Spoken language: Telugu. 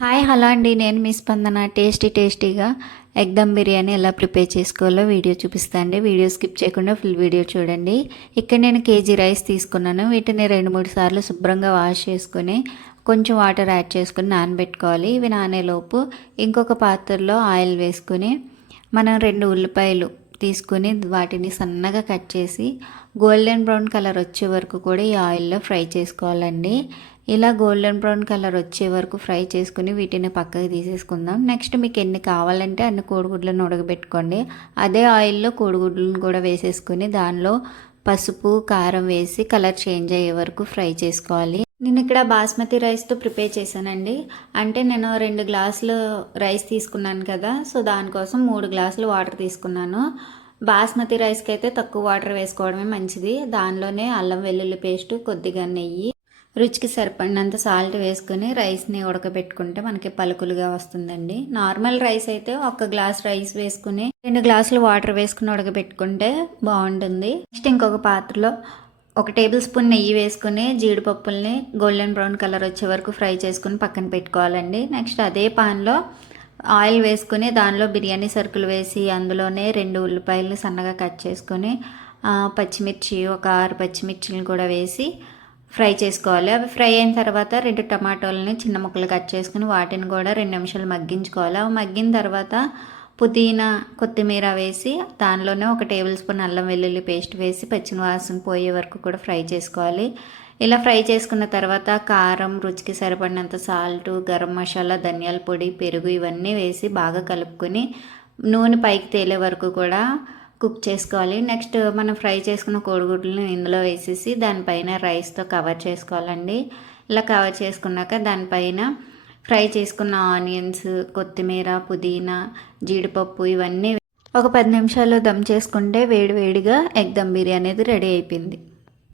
హాయ్ హలో అండి, నేను మీ స్పందన. టేస్టీగా ఎగ్ దమ్ బిర్యానీ ఎలా ప్రిపేర్ చేసుకోవాలో వీడియో చూపిస్తాను అండి. వీడియో స్కిప్ చేయకుండా ఫుల్ వీడియో చూడండి. ఇక్కడ నేను కేజీ రైస్ తీసుకున్నాను. వీటిని 2-3 సార్లు శుభ్రంగా వాష్ చేసుకుని కొంచెం వాటర్ యాడ్ చేసుకుని నానబెట్టుకోవాలి. ఇవి నానేలోపు ఇంకొక పాత్రలో ఆయిల్ వేసుకుని మనం 2 ఉల్లిపాయలు తీసుకుని వాటిని సన్నగా కట్ చేసి గోల్డెన్ బ్రౌన్ కలర్ వచ్చే వరకు కూడా ఈ ఆయిల్లో ఫ్రై చేసుకోవాలండి. ఇలా గోల్డెన్ బ్రౌన్ కలర్ వచ్చే వరకు ఫ్రై చేసుకుని వీటిని పక్కకి తీసేసుకుందాం. నెక్స్ట్ మీకు ఎన్ని కావాలంటే అన్ని కోడిగుడ్లను ఉడకబెట్టుకోండి. అదే ఆయిల్లో కోడిగుడ్లను కూడా వేసేసుకుని దానిలో పసుపు కారం వేసి కలర్ చేంజ్ అయ్యే వరకు ఫ్రై చేసుకోవాలి. నేను ఇక్కడ బాస్మతి రైస్తో ప్రిపేర్ చేశానండి. అంటే నేను 2 గ్లాసులు రైస్ తీసుకున్నాను కదా, సో దానికోసం 3 గ్లాసులు వాటర్ తీసుకున్నాను. బాస్మతి రైస్కి అయితే తక్కువ వాటర్ వేసుకోవడమే మంచిది. దానిలోనే అల్లం వెల్లుల్లి పేస్ట్, కొద్దిగా నెయ్యి, రుచికి సరిపడినంత సాల్ట్ వేసుకుని రైస్ని ఉడకబెట్టుకుంటే మనకి పలుకులుగా వస్తుందండి. నార్మల్ రైస్ అయితే 1 గ్లాస్ రైస్ వేసుకుని 2 గ్లాసులు వాటర్ వేసుకుని ఉడకబెట్టుకుంటే బాగుంటుంది. నెక్స్ట్ ఇంకొక పాత్రలో 1 టేబుల్ స్పూన్ నెయ్యి వేసుకుని జీడిపప్పుల్ని గోల్డెన్ బ్రౌన్ కలర్ వచ్చే వరకు ఫ్రై చేసుకుని పక్కన పెట్టుకోవాలండి. నెక్స్ట్ అదే పాన్లో ఆయిల్ వేసుకుని దానిలో బిర్యానీ సరుకులు వేసి అందులోనే 2 ఉల్లిపాయలు సన్నగా కట్ చేసుకొని పచ్చిమిర్చి 6 పచ్చిమిర్చిని కూడా వేసి ఫ్రై చేసుకోవాలి. అవి ఫ్రై అయిన తర్వాత 2 టమాటోలని చిన్న ముక్కలు కట్ చేసుకుని వాటిని కూడా 2 నిమిషాలు మగ్గించుకోవాలి. అవి మగ్గిన తర్వాత పుదీనా కొత్తిమీర వేసి దానిలోనే 1 టేబుల్ స్పూన్ అల్లం వెల్లుల్లి పేస్ట్ వేసి పచ్చిన వాసన పోయే వరకు కూడా ఫ్రై చేసుకోవాలి. ఇలా ఫ్రై చేసుకున్న తర్వాత కారం, రుచికి సరిపడినంత సాల్ట్, గరం మసాలా, ధనియాల పొడి, పెరుగు ఇవన్నీ వేసి బాగా కలుపుకొని నూనె పైకి తేలే వరకు కూడా కుక్ చేసుకోవాలి. నెక్స్ట్ మనం ఫ్రై చేసుకున్న కోడిగుడ్లను ఇందులో వేసేసి దానిపైన రైస్తో కవర్ చేసుకోవాలండి. ఇలా కవర్ చేసుకున్నాక దానిపైన ఫ్రై చేసుకున్న ఆనియన్స్, కొత్తిమీర, పుదీనా, జీడిపప్పు ఇవన్నీ ఒక 10 నిమిషాలు దమ్ చేసుకుంటే వేడివేడిగా ఎగ్ దమ్ బిర్యానీ అనేది రెడీ అయిపోయింది.